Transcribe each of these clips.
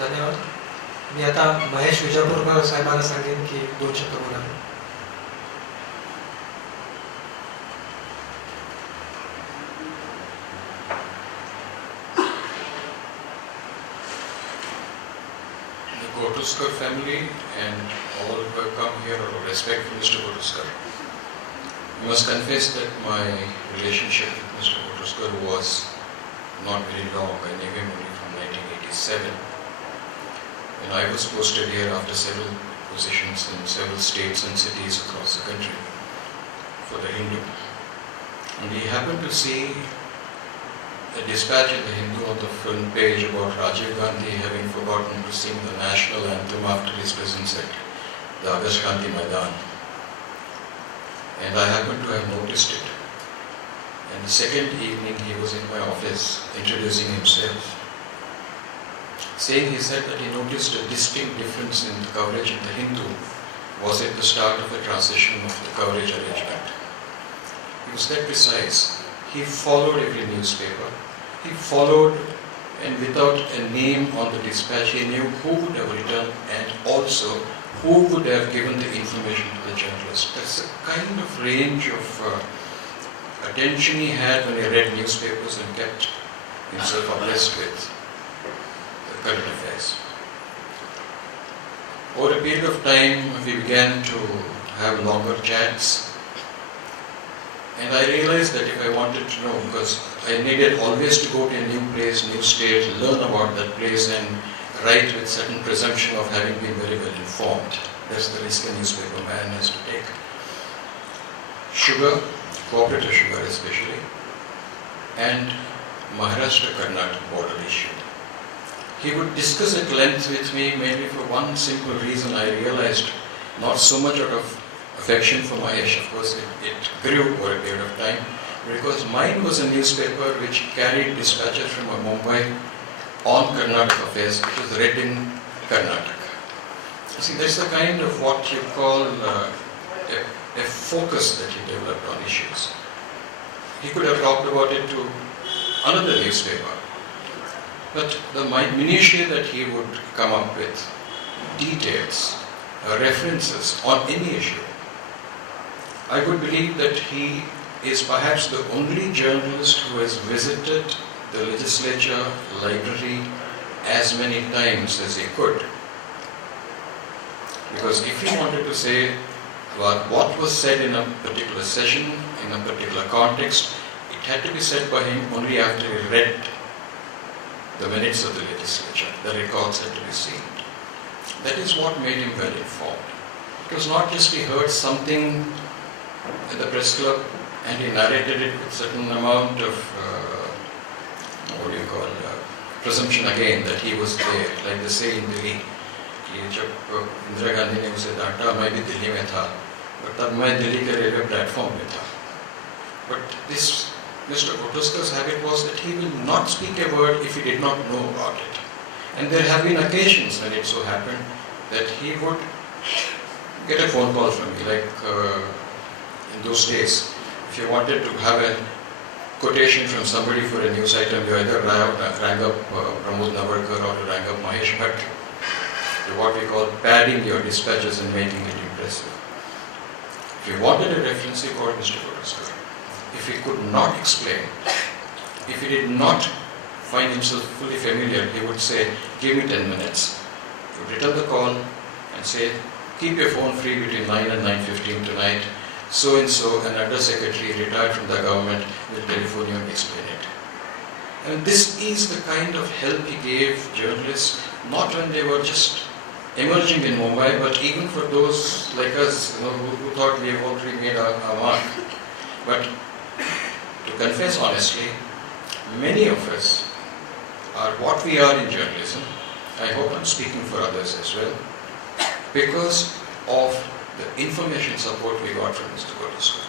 धन्यवाद. मी आता महेश विजापूरकर साहेबांना सांगेन की 2 शब्द बोलावे. The Gothoskar family and all who have come here are respect for Mr. Gothoskar. I must confess that my relationship with Mr. Gothoskar was not very long. I knew him only from 1987. When I was posted here after several positions in several states and cities across the country for the Hindu. And he happened to see a dispatch in the Hindu on the front page about Rajiv Gandhi having forgotten to sing the national anthem after his presence at the August Kranti Maidan. And I happened to have noticed it. And the second evening he was in my office introducing himself. Saying he said that he noticed a distinct difference in the coverage in the Hindu was at the start of the transition of the coverage arrangement. He was that precise. He followed every newspaper. He followed, and without a name on the dispatch, he knew who would have written and also who would have given the information to the journalist. That's the kind of range of attention he had when he read newspapers and kept himself abreast with the current affairs. Over a period of time, we began to have longer chats, and I realized that if I wanted to know, because I needed always to go to a new place, new state, learn about that place and write with certain presumption of having been very well informed. That's the risk a newspaper man has to take. Sugar, cooperative sugar especially, and Maharashtra-Karnataka border issue. He would discuss at length with me mainly for one simple reason. I realized, not so much out of affection for Mahesh, of course it grew over a period of time, because mine was a newspaper which carried dispatches from Mumbai on Karnataka affairs, which was read in Karnataka. You see, that's the kind of what you call a focus that he developed on issues. He could have talked about it to another newspaper, but the minutiae that he would come up with, details, references on any issue, I would believe that he is perhaps the only journalist who has visited the legislature library as many times as he could. Because if he wanted to say what was said in a particular session, in a particular context, it had to be said by him only after he read the minutes of the legislature. The records had to be seen. That is what made him well informed. It was not just he heard something at the press club and he narrated it with certain amount of presumption again that he was there, like they say in Delhi कि जब इंदिरा गांधी ने उसे डांटा मैं भी दिल्ली में था, but तब मैं दिल्ली के रेलवे प्लेटफॉर्म में था. But this Mr. Gotthoskar's habit was that he will not speak a word if he did not know about it. And there have been occasions when it so happened that he would get a phone call from me, like in those days, if you wanted to have a quotation from somebody for a news item, you either rang up Pramod Navarkar or you rang up Mahesh, but what we call padding your dispatches and making it impressive. If you wanted a reference, you called Mr. Gothoskar. If he could not explain, if he did not find himself fully familiar, he would say, give me 10 minutes. He would return the call and say, keep your phone free between 9 and 9:15 tonight. So and so, an under-secretary retired from the government will telephone you and explain it. And this is the kind of help he gave journalists, not when they were just emerging in Mumbai, but even for those like us, who thought we have already made our mark. But to confess honestly, many of us are what we are in journalism. I hope I'm speaking for others as well, because of the information support we got from Mr. Gothoskar.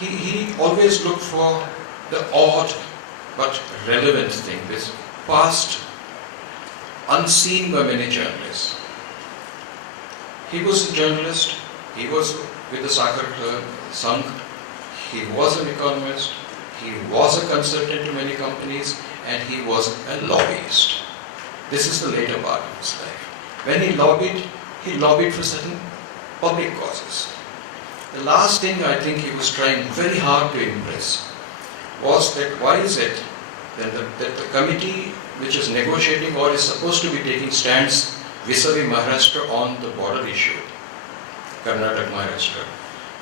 He always looked for the odd but relevant thing, this past unseen by many journalists. He was a journalist, he was with the Sagar Sangh, he was an economist, he was a consultant to many companies, and he was a lobbyist. This is the later part of his life. When he lobbied for certain public causes. The last thing I think he was trying very hard to impress was that why is it that the committee which is negotiating or is supposed to be taking stands vis-a-vis Maharashtra on the border issue, Karnataka, Maharashtra,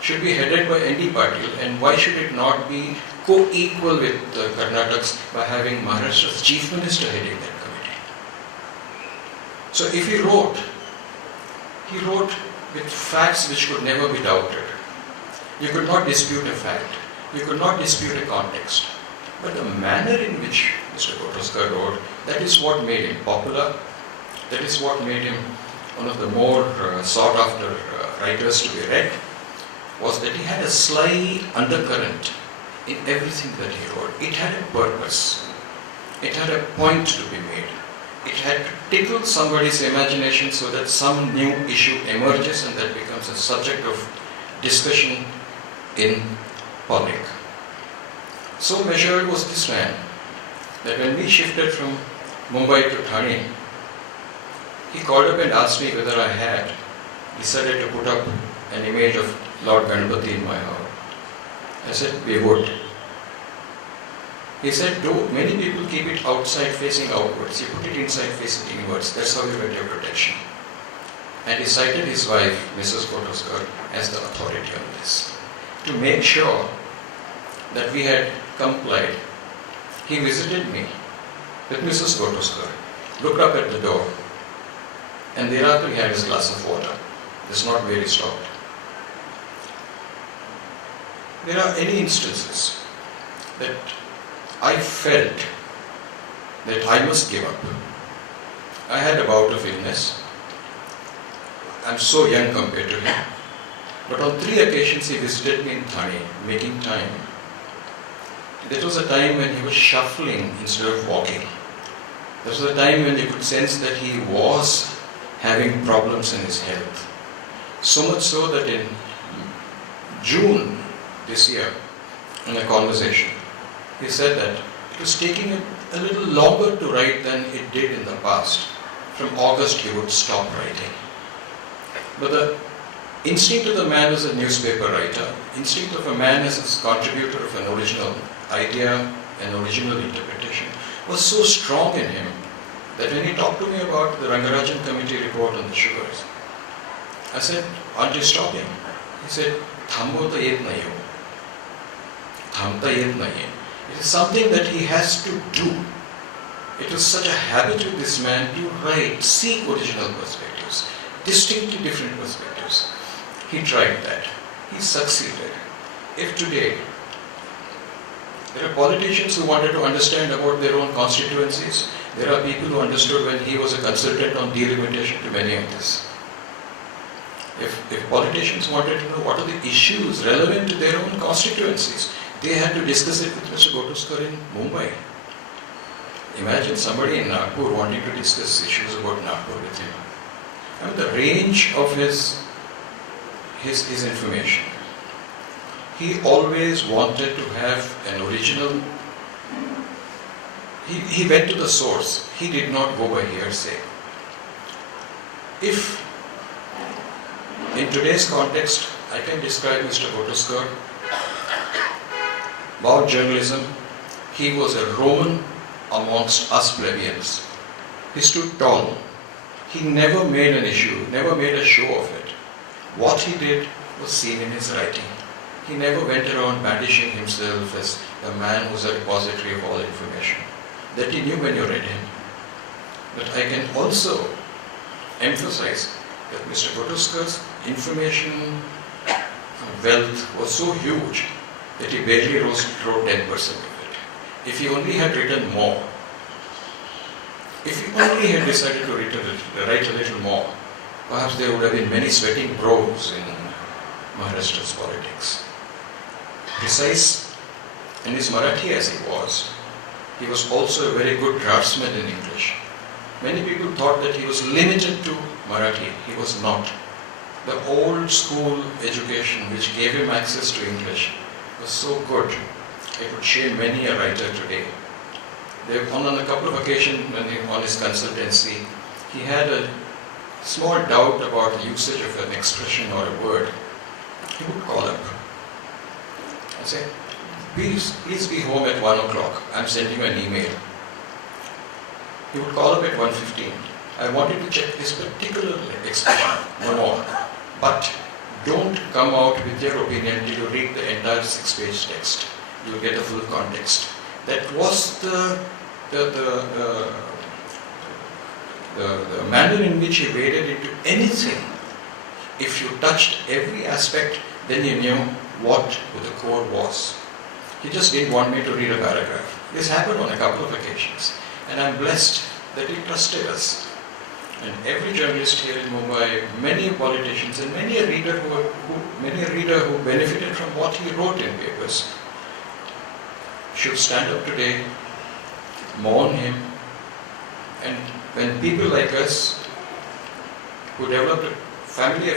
should be headed by ND Patil, and why should it not be co-equal with Karnataka's by having Maharashtra's chief minister heading that committee? So if he wrote with facts which could never be doubted. You could not dispute a fact. You could not dispute a context. But the manner in which Mr. Gothoskar wrote, that is what made him popular. That is what made him one of the more sought after writers to be read, was that he had a sly undercurrent in everything that he wrote. It had a purpose. It had a point to be made. It had to tickle somebody's imagination so that some new issue emerges and that becomes a subject of discussion in public. So measured was this man that when we shifted from Mumbai to Thane, he called up and asked me whether I had decided to put up an image of Lord Ganpati in my house. I said, we would. He said, do many people keep it outside facing outwards? You put it inside facing inwards. That's how you get your protection. And he cited his wife, Mrs. Gothoskar, as the authority on this. To make sure that we had complied, he visited me with Mrs. Gothoskar, looked up at the door, and thereafter he had his glass of water. That's not where he stopped. There are any instances that I felt that I must give up. I had a bout of illness. I'm so young compared to him. But on 3 occasions he visited me in Thane, making time. That was a time when he was shuffling instead of walking. That was a time when you could sense that he was having problems in his health. So much so that in June this year, in a conversation, he said that it was taking a little longer to write than it did in the past. From August he would stop writing. But the instinct of the man as a newspaper writer, instinct of a man as a contributor of an original idea, an original interpretation, was so strong in him that when he talked to me about the Rangarajan committee report on the sugars, I said, aren't you stopping? He said, Thambo ta yet nahi ho. Thamta yet nahi hai. It is something that he has to do. It was such a habit of this man to write, seek original perspectives, distinctly different perspectives. He tried that. He succeeded. If today there are politicians who wanted to understand about their own constituencies, there are people who understood when he was a consultant on delimitation to many of this. If politicians wanted to know what are the issues relevant to their own constituencies, they had to discuss it with Mr. Gothoskar in Mumbai. Imagine somebody in Nagpur wanting to discuss issues about Nagpur with him. I mean, the range of his information. He always wanted to have an original. He went to the source. He did not go by hearsay. If in today's context I can describe Mr. Gothoskar about journalism, he was a Roman amongst us plebeians. He stood tall. He never made an issue, never made a show of it. What he did was seen in his writing. He never went around bandishing himself as the man who's a repository of all information. That he knew when you read him. But I can also emphasize that Mr. Gotthoskar's information wealth was so huge that he barely wrote 10% of it. If he only had written more, if he only had decided to write a little more, perhaps there would have been many sweating brows in Maharashtra's politics. Precise in his Marathi as he was also a very good draftsman in English. Many people thought that he was limited to Marathi. He was not. The old school education which gave him access to English was so good, it would shame many a writer today. On a couple of occasions on his consultancy, he had a small doubt about the usage of an expression or a word. He would call up and say, please be home at 1 o'clock. I'm sending you an email. He would call up at 1:15. I wanted to check this particular expression, no more. But don't come out with your opinion till you read the entire 6-page text. You'll get the full context. That was the manner in which he waded into anything. If you touched every aspect, then you knew what the core was. He just didn't want me to read a paragraph. This happened on a couple of occasions. And I'm blessed that he trusted us. And every journalist here in Mumbai, many politicians, and many a reader who benefited from what he wrote in papers, should stand up today, mourn him, and when people like us, who developed family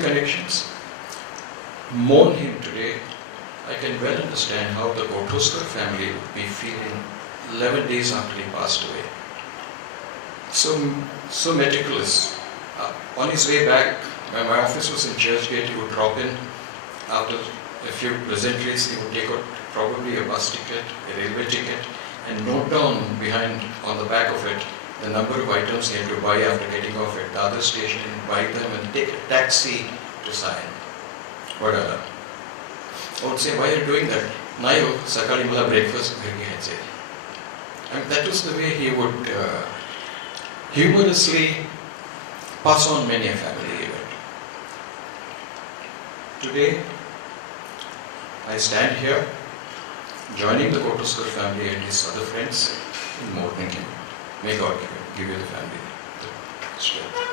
connections, mourn him today, I can well understand how the Gothoskar family would be feeling 11 days after he passed away. So meticulous. On his way back, when my office was in Churchgate, he would drop in. After a few pleasantries, he would take out probably a bus ticket, a railway ticket, and note down on the back of it, the number of items he had to buy after getting off at the other station, buy them and take a taxi to Sion. Whatever. I would say, why are you doing that? Nayo, sakali mala breakfast bhegi hai. And that was the way he would humorously pass on many a family event. Today, I stand here, joining the Gothoskar family and his other friends in mourning him. May God give you the family the strength.